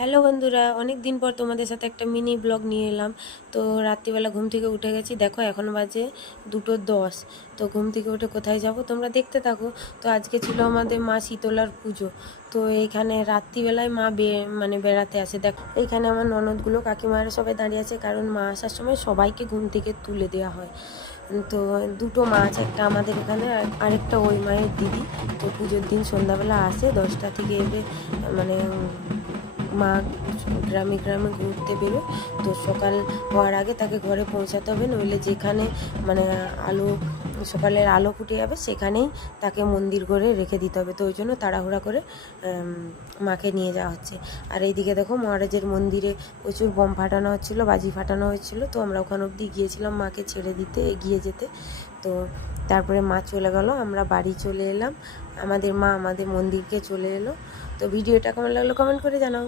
Hello বন্ধুরা, অনেক দিন পর তোমাদের সাথে একটা মিনি ব্লগ নিয়ে এলাম। তো রাত্রিবেলা ঘুম থেকে উঠে গেছি, দেখো এখন বাজে 2:10। তো ঘুম থেকে উঠে কোথায় যাব তোমরা দেখতে থাকো। তো আজকে ছিল আমাদের মা শীতলার পুজো। তো এইখানে রাত্রিবেলায় মা বেড়াতে আসে। দেখো এইখানে আমার ননদগুলো কাকিমারা সবাই দাঁড়িয়ে আছে, কারণ মা আসার সময় সবাইকে ঘুম থেকে তুলে দেওয়া হয়। তো দুটো মা আছে, একটা আমাদের এখানে আরেকটা ওই মায়ের দিদি। তো পুজোর দিন সন্ধ্যাবেলা আসে 10টা থেকে এবে মানে মা গ্রামে গ্রামে ঘুরতে বেরোয়। তো সকাল হওয়ার আগে তাকে ঘরে পৌঁছাতে হবে, নইলে যেখানে মানে আলো সকালের আলো ফুটে যাবে সেখানেই তাকে মন্দির করে রেখে দিতে হবে। তো ওই জন্য তাড়াহুড়া করে মাকে নিয়ে যাওয়া হচ্ছে। আর এইদিকে দেখো মহারাজের মন্দিরে প্রচুর বোম ফাটানো হচ্ছিলো, বাজি ফাটানো হচ্ছিলো। তো আমরা ওখান অবধি গিয়েছিলাম মাকে ছেড়ে দিতে, এগিয়ে যেতে। তো তারপরে মা চলে গেল, আমরা বাড়ি চলে এলাম। আমাদের মা আমাদের মন্দিরকে চলে এলো। তো ভিডিওটা কেমন লাগলো কমেন্ট করে জানাও।